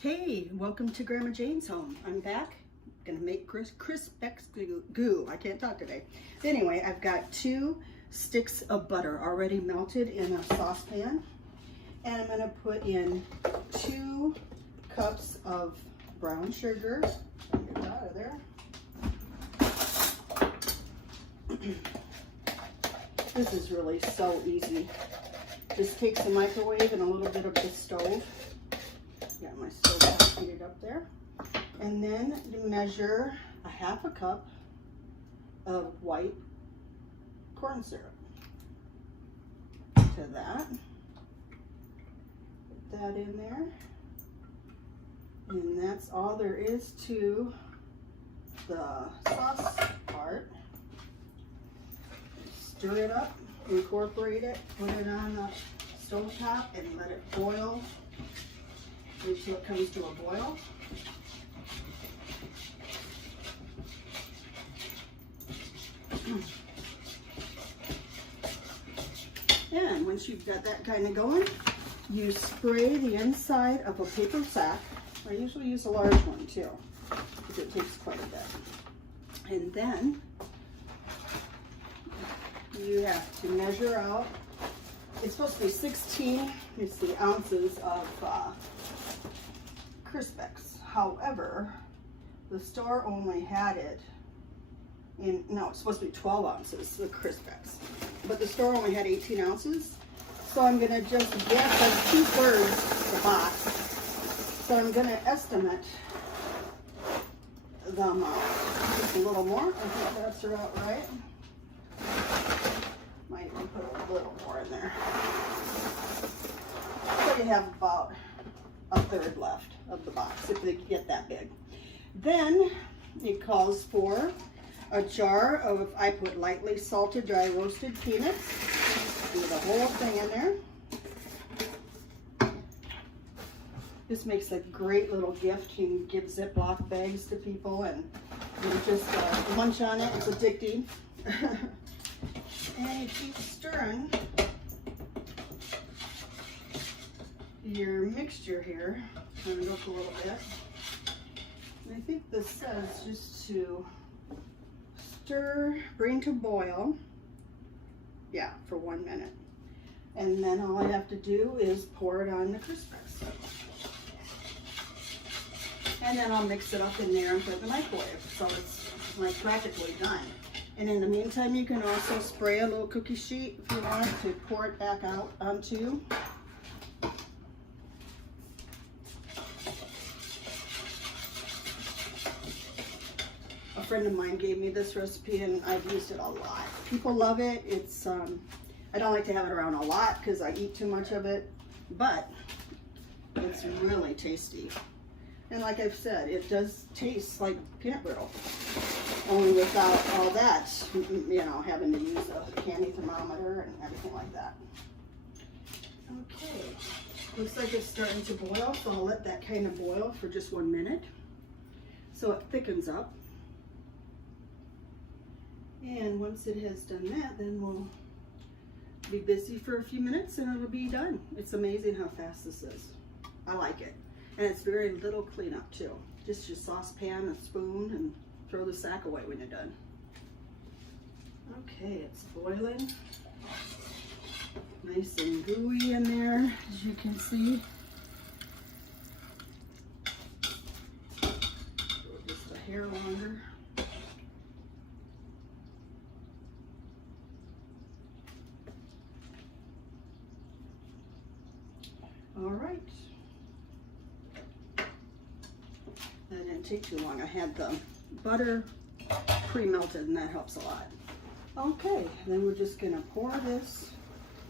Hey, welcome to Grandma Jane's home. I'm back. I'm gonna make Crispix Goo. I can't talk today. Anyway, I've got 2 sticks of butter already melted in a saucepan, and I'm gonna put in 2 cups of brown sugar. Get it out of there. This is really so easy. Just takes the microwave and a little bit of the stove. Got my stove heated up there. And then you measure a 1/2 cup of white corn syrup to that. Put that in there. And that's all there is to the sauce part. Stir it up, incorporate it, put it on the stove top and let it boil until it comes to a boil. And once you've got that kind of going, you spray the inside of a paper sack. I usually use a large one too, because it takes quite a bit. And then you have to measure out, it's supposed to be 16 ounces of Crispix. However, the store only had it in, no, it's supposed to be 12 ounces, the Crispix. But the store only had 18 ounces. So I'm gonna just guess, that's 2/3 the box. So I'm gonna estimate the amount. Just a little more, I think that's about right. Might even put a little more in there. So you have about 1/3 left of the box if they get that big. Then it calls for a jar of, I put lightly salted dry roasted peanuts. Do the whole thing in there. This makes a great little gift. You can give Ziploc bags to people and you just munch on it. It's addicting. And you keep stirring your mixture here. Turn it up a little bit. And I think this says just to stir, bring to boil. Yeah, for 1 minute. And then all I have to do is pour it on the Crispix. And then I'll mix it up in there and put it in the microwave. So it's like practically done. And in the meantime, you can also spray a little cookie sheet if you want to pour it back out onto. A friend of mine gave me this recipe and I've used it a lot. People love it. It's I don't like to have it around a lot because I eat too much of it, but it's really tasty. And like I've said, it does taste like peanut brittle, only without all that, you know, having to use a candy thermometer and everything like that. Okay, looks like it's starting to boil, so I'll let that kind of boil for just 1 minute so it thickens up. And once it has done that, then we'll be busy for a few minutes and it'll be done. It's amazing how fast this is. I like it. And it's very little cleanup too. Just your saucepan, a spoon, and throw the sack away when you're done. Okay, it's boiling. Nice and gooey in there, as you can see. Just a hair longer. All right. That didn't take too long. I had the butter pre-melted and that helps a lot. Okay, then we're just gonna pour this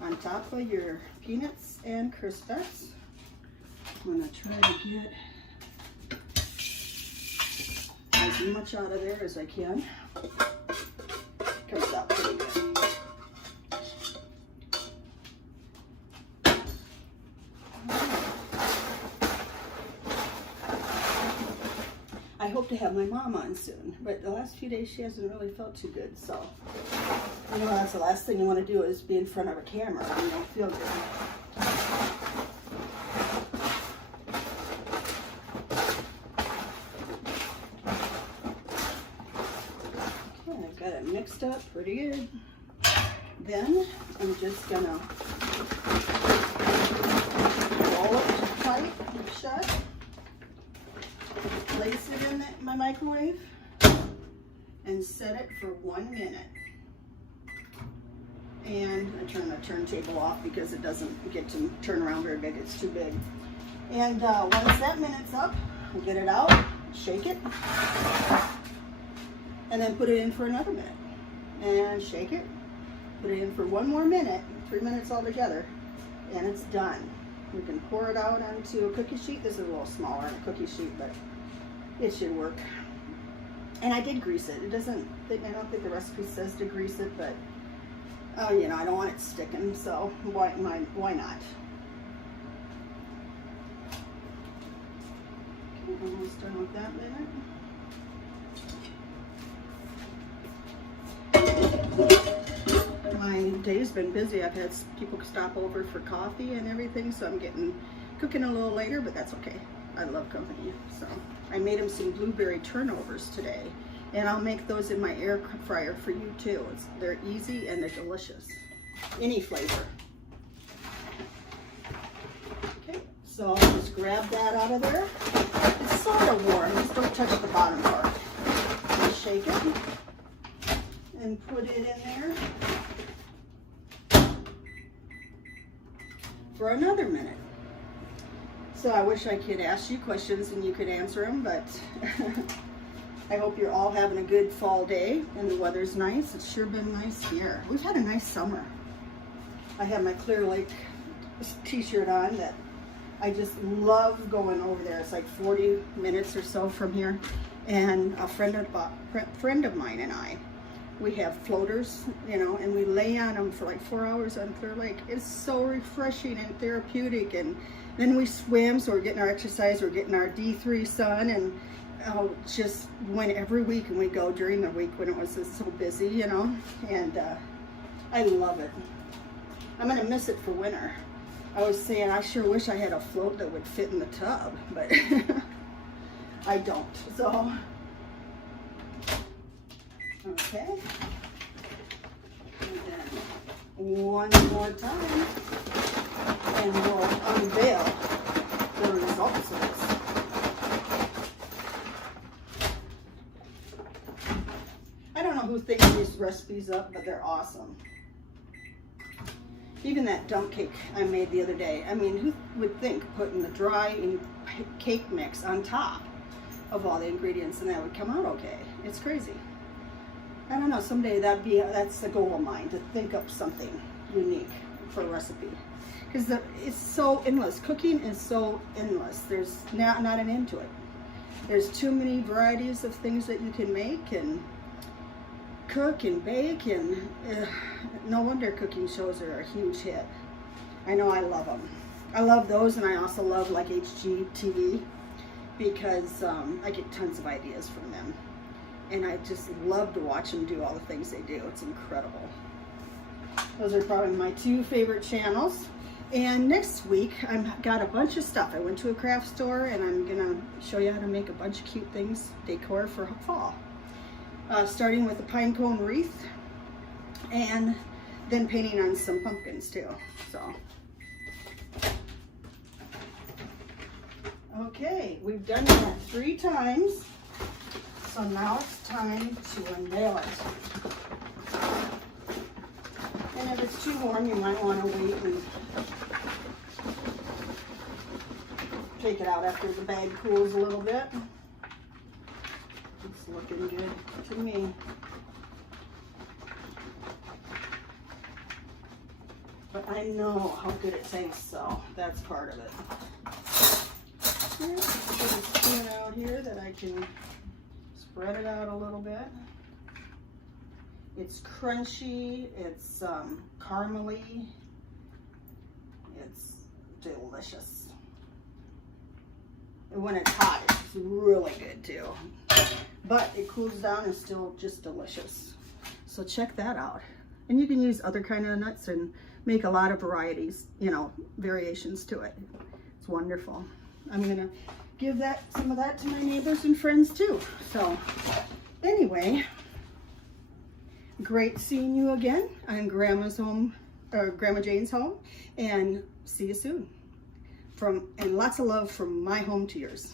on top of your peanuts and Crispix. I'm gonna try to get as much out of there as I can. Comes out pretty good. I hope to have my mom on soon, but the last few days she hasn't really felt too good, so you know that's the last thing you want to do is be in front of a camera when you don't feel good. mixed up pretty good. Then I'm just gonna roll it tight, shut, place it in my microwave, and set it for 1 minute. And I turn the turntable off because it doesn't get to turn around very big, it's too big. And once that minute's up, we'll get it out, shake it, and then put it in for another minute. And shake it, put it in for 1 more minute, 3 minutes altogether, and it's done. We can pour it out onto a cookie sheet. This is a little smaller than a cookie sheet, but it should work. And I did grease it. I don't think the recipe says to grease it, but you know, I don't want it sticking, so why not? Okay, almost done with that minute. My day's been busy. I've had people stop over for coffee and everything, so I'm cooking a little later, but that's okay. I love company. So I made them some blueberry turnovers today. And I'll make those in my air fryer for you too. They're easy and they're delicious. Any flavor. Okay, so I'll just grab that out of there. It's sort of warm, just don't touch the bottom part. And shake it and put it in there for another minute. So I wish I could ask you questions and you could answer them, but I hope you're all having a good fall day and the weather's nice. It's sure been nice here. We've had a nice summer. I have my Clear Lake t-shirt on that I just love going over there. It's like 40 minutes or so from here. And a friend of mine and I, we have floaters, you know, and we lay on them for like 4 hours on Clear Lake. It's so refreshing and therapeutic. And then we swim, so we're getting our exercise, we're getting our D3 sun, and just went every week, and we go during the week when it was so busy, you know, and I love it. I'm gonna miss it for winter. I was saying I sure wish I had a float that would fit in the tub, but I don't. So okay, and then one more time, and we'll unveil the results of this. I don't know who thinks these recipes up, but they're awesome. Even that dump cake I made the other day. I mean, who would think putting the dry cake mix on top of all the ingredients and that would come out okay? It's crazy. I don't know, someday that's a goal of mine, to think up something unique for a recipe. Because it's so endless. Cooking is so endless. There's not an end to it. There's too many varieties of things that you can make and cook and bake, and no wonder cooking shows are a huge hit. I know I love them. I love those, and I also love like HGTV because I get tons of ideas from them, and I just love to watch them do all the things they do. It's incredible. Those are probably my 2 favorite channels. And next week I've got a bunch of stuff. I went to a craft store and I'm gonna show you how to make a bunch of cute things, decor for fall. Starting with a pine cone wreath, and then painting on some pumpkins too. So, okay, we've done that 3 times. So now it's time to unveil it. And if it's too warm, you might want to wait and take it out after the bag cools a little bit. It's looking good to me. But I know how good it tastes, so that's part of it. Here's a spoon out here that I can spread it out a little bit. It's crunchy, it's caramely, it's delicious. And when it's hot, it's really good too. But it cools down and still just delicious. So check that out. And you can use other kind of nuts and make a lot of varieties, you know, variations to it. It's wonderful. I'm gonna give some of that to my neighbors and friends too. So anyway, great seeing you again on Grandma's home, or Grandma Jane's home, and see you soon. And lots of love from my home to yours.